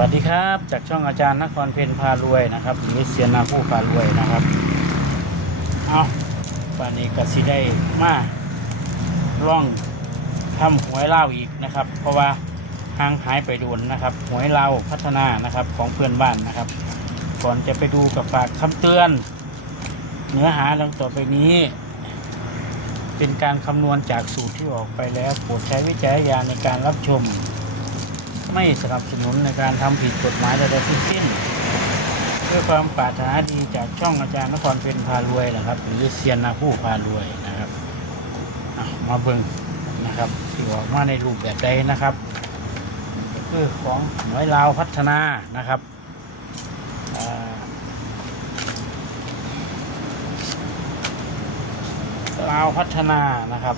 วัสดีครับ จากช่องอาจารย์นครเพนพารวยนะครับหรือเซียนนาผู้พารวยนะครับ เอาวันนี้ก็สิได้มาล่องทำหวยเล่าอีกนะครับ เพราะว่าห่างหายไปโดนนะครับหวยเล่าพัฒนานะครับของเพื่อนบ้านนะครับ ก่อนจะไปดูกับฝากคำเตือน เนื้อหาดังต่อไปนี้ เป็นการคำนวณจากสูตรที่ออกไปแล้วโปรดใช้วิจารณญาณในการรับชม ไม่สนับสนุนในการทำผิดกฎหมายใดๆทั้งสิ้นด้วยความปรารถนาดีจากช่องอาจารย์นครเป็นพารวยนะครับ หรือเซียนนาผู้พารวยนะครับมาเบิ่งนะครับที่ออกมาในรูปแบบใดนะครับคือของหน่วยลาวพัฒนานะครับลาวพัฒนานะครับ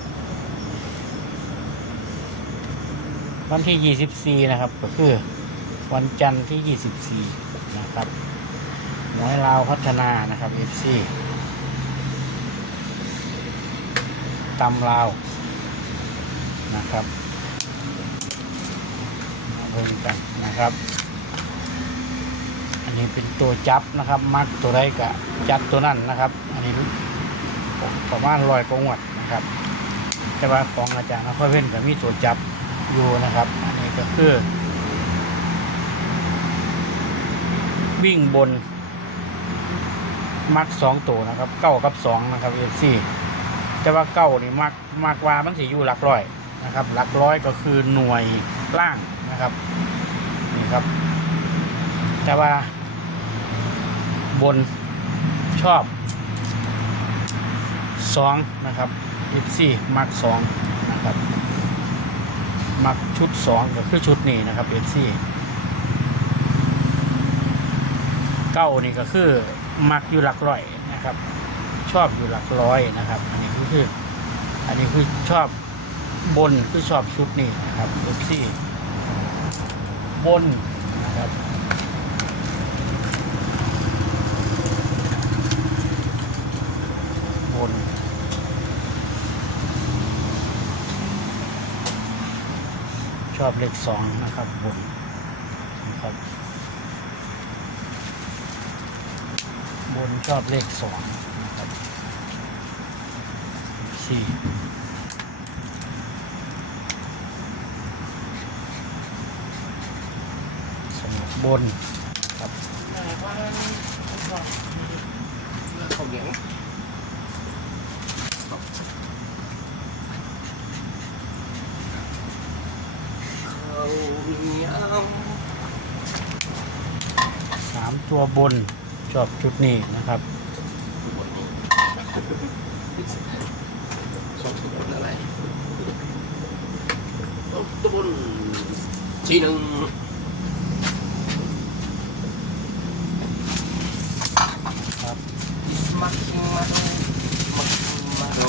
วันที่ 24 นะครับ ก็คือวันจันทร์ที่ 24 นะครับน้อยลาวพัฒนานะครับ FC ตำลาวนะครับมาเบิ่งกันนะครับ อันนี้เป็นตัวจับนะครับ มักตัวใดกะจับตัวนั้นนะครับ อันนี้ประมาณรอยกงวดนะครับ แต่ว่าของอาจารย์นครเว้นก็มีตัวจับ อยู่นะครับ อันนี้ก็คือ วิ่งบน มักสองตัวนะครับเก้ากับสองนะครับเอฟซีแต่ว่าเก้านี่มักมักว่ามันสิอยู่หลักร้อยนะครับหลักร้อยก็คือหน่วยล่างนะครับนี่ครับ แต่ว่า บนชอบสองนะครับเอฟซีมักสองนะครับ มักชุดสองก็คือชุดนี้นะครับเอฟซีเก้านี่ก็คือมักอยู่หลักร้อยนะครับ ชอบอยู่หลักร้อยนะครับ อันนี้ก็คือ อันนี้คือชอบบนคือชอบชุดนี้นะครับเอฟซีบนนะครับบน ชอบเลขสองนะครับบนนะครับบนชอบเลขสองนะครับสี่สำหรับบนครับ เขาเหนียง เขาเหนียว สาม ตัวบนชอบชุดนี้นะครับบนนี้สองตัวบนอะไรตัวบนสีหนึ่งครับอิสมาคิงมาโดมาคิงมาโด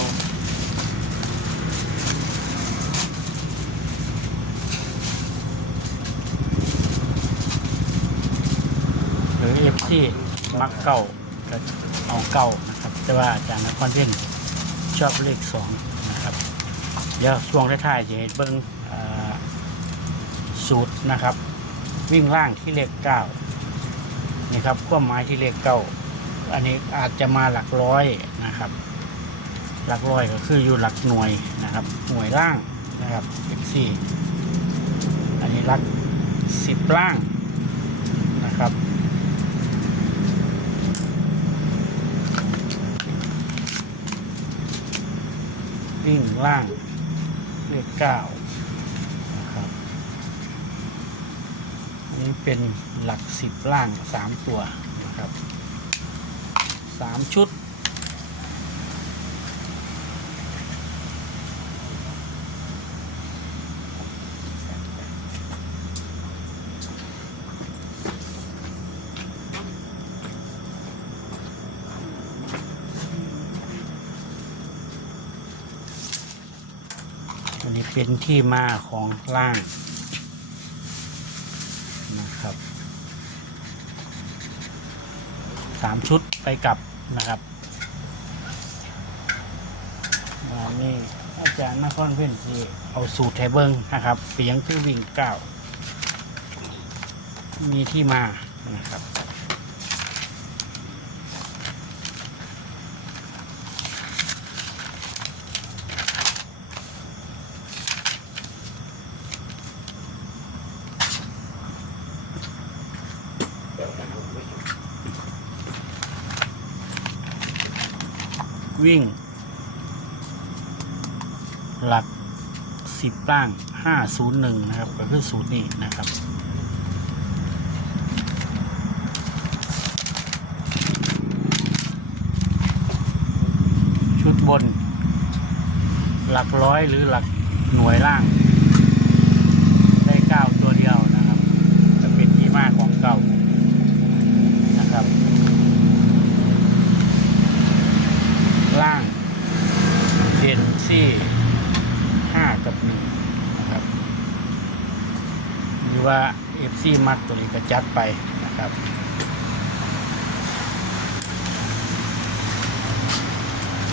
หรือเอฟ ซีมักเก้าก็เอาเก้านะครับ แต่ว่าอาจารย์นครเพ่นชอบเลขสองนะครับ เดี๋ยวช่วงท้ายๆจะให้เบิ้งเอ่อสูตรนะครับ วิ่งล่างที่เลขเก้านี่ครับความหมายที่เลขเก้าอันนี้อาจจะมาหลักร้อยนะครับ หลักร้อยก็คืออยู่หลักหน่วยนะครับ หน่วยล่างนะครับเอฟซีอันนี้หลักสิบล่างนะครับ วิ่งล่าง เลขเก้านะครับอันนี้เป็นหลักสิบล่างสามตัวนะครับสามชุด นนี้เป็นที่มาของล่างนะครับสามชุดไปกลับนะครับมานี่อาจารย์นครเพ่นสีเอาสูตรไทเบิงนะครับเสียงคือวิ่งเก้ามีที่มานะครับ วิ่ง หลักสิบล่างห้าศูนย์หนึ่งนะครับก็คือสูตรนี้นะครับชุดบน หลักร้อยหรือหลักหน่วยล่าง ได้เก้าตัวเดียวนะครับ จะเป็นที่มาของเก่านะครับ ล่าง เด่นที่ห้ากับหนึ่งนะครับ หรือว่าเอฟซีมักตัวนี้ก็จัดไปนะครับ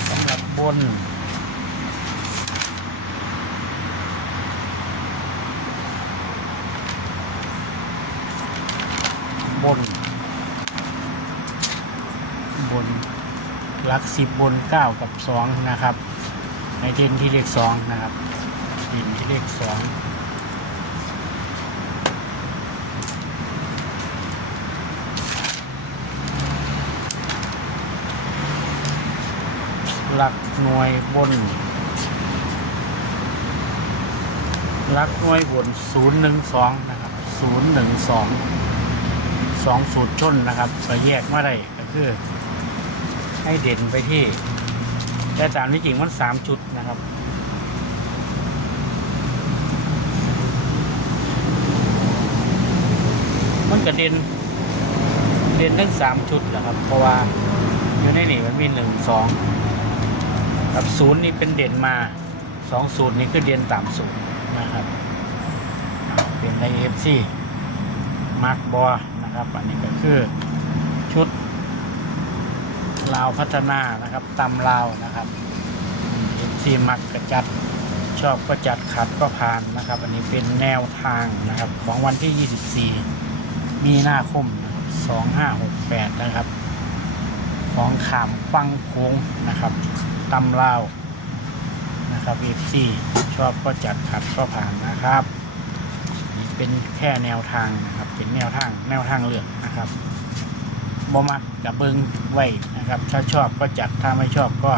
สำหรับบนบน บนหลักสิบบนเก้ากับสองนะครับ ในเด่นที่เลขสองนะครับเด่นที่เลขสองหลักหน่วยบนหลักหน่วยบนศูนย์หนึ่งสองนะครับศูนย์หนึ่งสองสองสูตรชนนะครับไปแยกมาได้ก็คือ ให้เด่นไปที่ แต่ตามที่จริงมันสามจุดนะครับมันก็เด่นเด่นทั้งสามชุดแหละครับ เพราะว่าอยู่ในนี่มันมีหนึ่งสองกับศูนย์นี่เป็นเด่นมาสองศูนย์นี่คือเด่นตามศูนย์นะครับเป็นในเอฟซีมาร์กบอนะครับ อันนี้ก็คือชุด ลาวพัฒนานะครับตำลาวนะครับเอ็นซีมักกระจัดชอบก็จัดขัดก็ผ่านนะครับ อันนี้เป็นแนวทางนะครับ ของวันที่ 24 มีนาคมนะครับ2568 นะครับ ของขามฟังโค้งนะครับตำลาวนะครับเอฟซีชอบก็จัดขัดก็ผ่านนะครับ เป็นแค่แนวทางนะครับ เป็นแนวทางแนวทางเลือกนะครับ บ่มักกับเบิงไว้นะครับ ถ้าชอบก็จัดถ้าไม่ชอบก็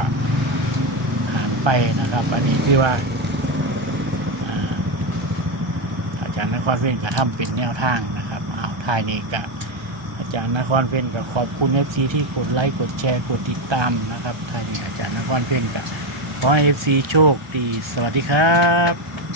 ผ่านไปนะครับ อันนี้ที่ว่าอาจารย์นครเพียนก็ทำเป็นแนวทางนะครับเอาทายนี้กับอาจารย์นครเพียนก็ขอบคุณเอฟซีที่กดไลค์กดแชร์กดติดตามนะครับทายนี้อาจารย์นครเพียนก็ขอให้เอฟซีโชคดีสวัสดีครับ